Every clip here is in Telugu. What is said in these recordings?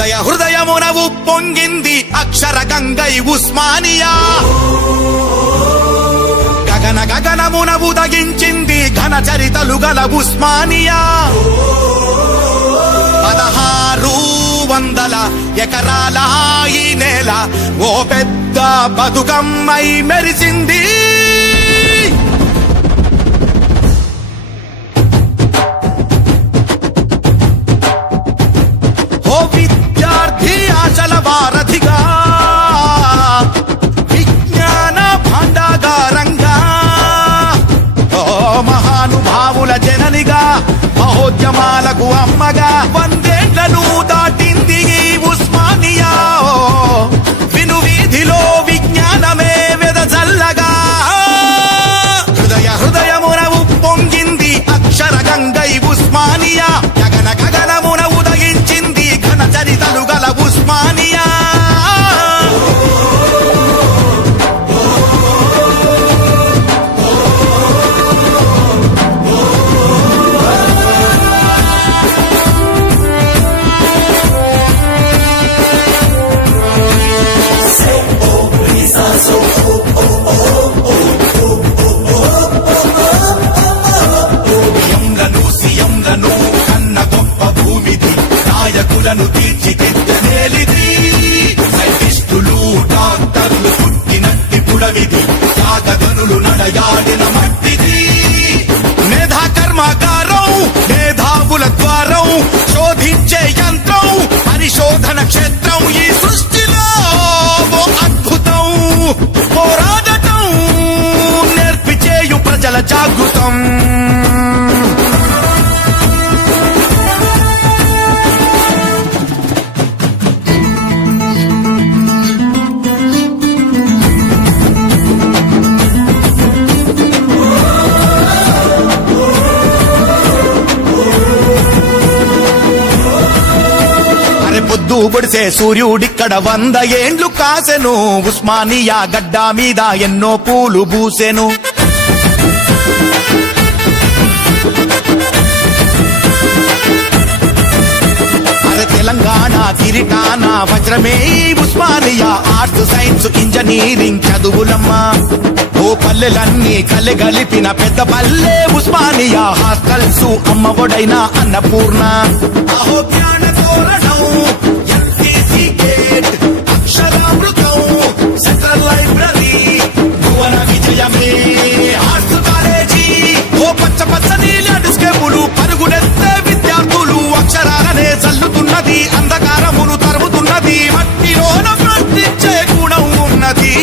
హృదయ హృదయమునవు పొంగింది అక్షర గంగై ఉస్మానియా. గగన గగనమునవు దగించింది ఘన చరితలు గల ఉస్మానియా. 1600 ఎకరాల ఈ నేల ఓ పెద్ద బతుకమ్మై మెరిసింది. ఓ విద్యార్థి ఆశల వారధిగా, విజ్ఞాన భాండాగారంగా, ఓ మహానుభావుల జననిగా, మహోద్యమాలకు అమ్మగా వందేళ్లను దాటింది ఉస్మానియా. విను వీధిలో విజ్ఞానమే వెదజల్లగా. హృదయ హృదయమునవు పొంగింది అక్షర గంగై ఉస్మానియా. గగన గగనమున ఉదయించింది ఘన చరితలు గల ఉస్మానియా. సీఎంలను కన్న గొప్ప భూమిది, నాయకులను తీర్చిదిద్దనేలిది. సైంటిస్టులు డాక్టర్లు పుట్టినట్టి పుడవిది, త్యాగధనులు నడయాడిన మట్టిది. మేధా కర్మాగారం, మేధావుల ద్వారం, శోధించే యంత్రం, పరిశోధన క్షేత్రం. ఈ సృష్టిలో ఓ అద్భుతం, పోరాడటం నేర్పిచేయు ప్రజల జాగృతం. పొద్దు పొడిసే సూర్యుడిక్కడ 100 ఏండ్లు కాసెను. ఉస్మానియా గడ్డ మీద ఎన్నో పూలు పూసెను. అరే తెలంగాణ కిరీటాన వజ్రమే ఉస్మానియా. ఆర్ట్స్ సైన్స్ ఇంజనీరింగ్ చదువులమ్మా. ఓ పల్లెలన్నీ కలెగలిపిన పెద్ద పల్లె ఉస్మానియా. హాస్టల్స్ అమ్మ ఒడైన అన్నపూర్ణ. అహో జ్ఞాన తోరణం, ఎల్కేజీ గేట్, అక్షరామృతం, సెంట్రల్ లైబ్రరీ, భువన విజయమే ఆర్ట్స్ కాలేజీ. ఓ పచ్చ పచ్చని ల్యాండ్స్కేపులు, పరుగుడెత్తే విద్యార్థులు. అక్షరాలనే చల్లుతున్నది, అంధకారమును తరుముతున్నది. మట్టిలోన ప్రశ్నించే గుణం ఉన్నది.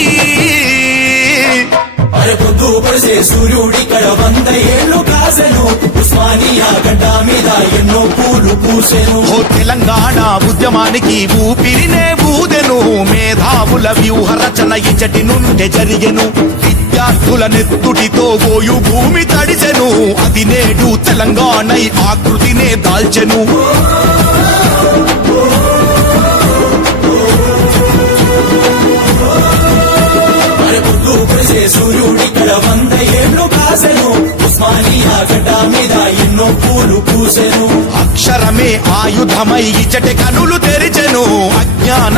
పొద్దు పొడిసే సూర్యుడిక్కడ 100 ఏళ్లు కాసెను. ఉస్మానియా గడ్డ మీద ఎన్నో పూలు పూసెను. ఓ తెలంగాణ ఉద్యమానికి ఊపిరినే ఊదెను. మేధావుల వ్యూహ రచన ఇచ్చటి నుండి జరిగెను. విద్యార్థుల నెత్తుటితో గోయు భూమి తడిసెను. అది నేడు తెలంగాణ ఆకృతినే దాల్చెను. పొద్దు పొడిసే సూర్యుడిక్కడ 100 ఏళ్లు కాసెను. ఉస్మానియా గడ్డ మీద ఎన్నో పూలు పూసెను. అక్షరమే ఆయుధమై ఇచ్చటి కనులు తెరిచెను. అజ్ఞాన